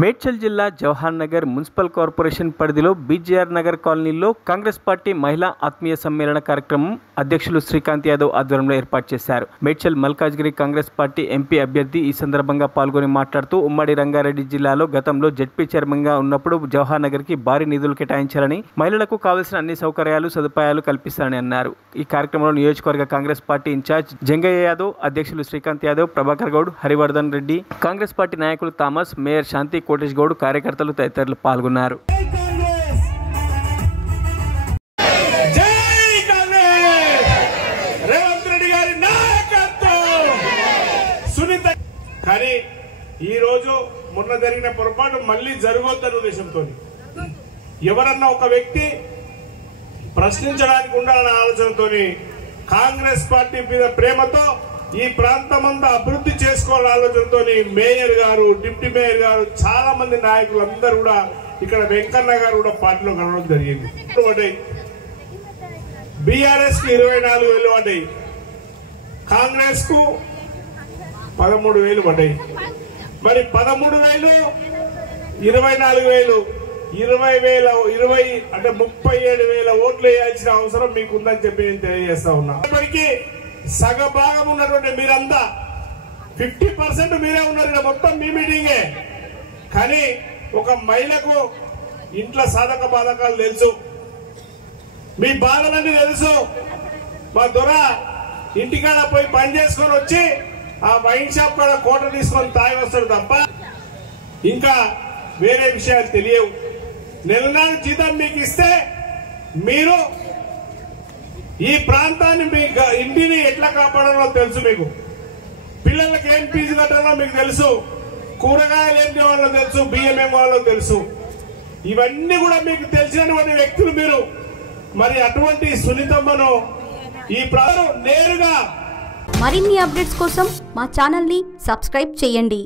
మేడ్చల్ జిల్లా Jawahar Nagar municipal corporation పరిధిలో BJR Nagar కాలనీలో కాంగ్రెస్ పార్టీ మహిళా ఆత్మీయ సమ్మేళన కార్యక్రమం అధ్యక్షులు శ్రీకాంత్ యాదవ్ ఆధ్వర్యంలో ఏర్పాటు చేశారు. మేడ్చల్ మల్కాజ్గిరి కాంగ్రెస్ పార్టీ ఎంపీ అభ్యర్థి ఈ సందర్భంగా పాల్గొని మాట్లాడుతూ ఉమ్మడి రంగారెడ్డి జిల్లాలో గతంలో జడ్పీ చైర్మన్గా ఉన్నప్పుడు జవహర్ నగర్కి భారీ నిధులు కేటాయించాలని, మహిళలకు కావాల్సిన అన్ని సౌకర్యాలు సదుపాయాలు కల్పిస్తారని అన్నారు. ఈ కార్యక్రమంలో నియోజకవర్గ కాంగ్రెస్ పార్టీ ఇన్ఛార్జ్ జంగయ్య యాదవ్, అధ్యక్షులు శ్రీకాంత్ యాదవ్, ప్రభాకర్ గౌడ్, హరివర్ధన్ రెడ్డి, కాంగ్రెస్ పార్టీ నాయకులు థామస్, మేయర్ శాంతి, కోటేష్ గౌడ్, కార్యకర్తలు తదితరులు పాల్గొన్నారు. కానీ ఈ రోజు మొన్న జరిగిన పొరపాటు మళ్ళీ జరగొద్దన్న ఉద్దేశంతో ఎవరన్నా ఒక వ్యక్తి ప్రశ్నించడానికి ఉండాలన్న ఆలోచనతో కాంగ్రెస్ పార్టీ మీద ప్రేమతో ఈ ప్రాంతమంతా అభివృద్ధి చేసుకోవాలనే ఆలోచనతో మేయర్ గారు, డిప్యూటీ మేయర్ గారు, చాలా మంది నాయకులు అందరూ కూడా ఇక్కడ వెంకన్న గారు కూడా పార్టీలో కలవడం జరిగింది. బీఆర్ఎస్ కి 24,000 పడ్డాయి, కాంగ్రెస్ కు 13,000 పడ్డాయి. మరి 13,000, 24,000, 20,000 అంటే 37,000 ఓట్లు వేయాల్సిన అవసరం మీకుందని చెప్పి నేను తెలియజేస్తా ఉన్నా. ఇప్పటికీ సగభాగం ఉన్నటువంటి మీరంతా 50% మీరే ఉన్నారు, మొత్తం మీ మీటింగే. కానీ ఒక మహిళకు ఇంట్లో సాధక బాధకాలు తెలుసు, మీ బాధలన్నీ తెలుసు. మా దొర ఇంటికాడ పోయి పని చేసుకొని వచ్చి ఆ వైన్ షాప్ కాడ కోట తీసుకొని తాగి వస్తాడు తప్ప ఇంకా వేరే విషయాలు తెలియవు. నెల జీతం మీకు ఇస్తే మీరు ఈ ప్రాంతాన్ని, మీ ఇంటిని ఎట్లా కాపాడాలో తెలుసు. మీకు పిల్లలకి ఏం ఫీజు కట్టాలో మీకు తెలుసు, కూరగాయలు ఏం తేవాలో తెలుసు, బియ్యం ఏం కావాలో తెలుసు. ఇవన్నీ కూడా మీకు తెలిసినటువంటి వ్యక్తులు మీరు. మరి అటువంటి సునీతమ్మను ఈ ప్రాంతం నేరుగా మరిన్ని అప్డేట్స్ కోసం మా ఛానల్ ని సబ్స్క్రైబ్ చేయండి.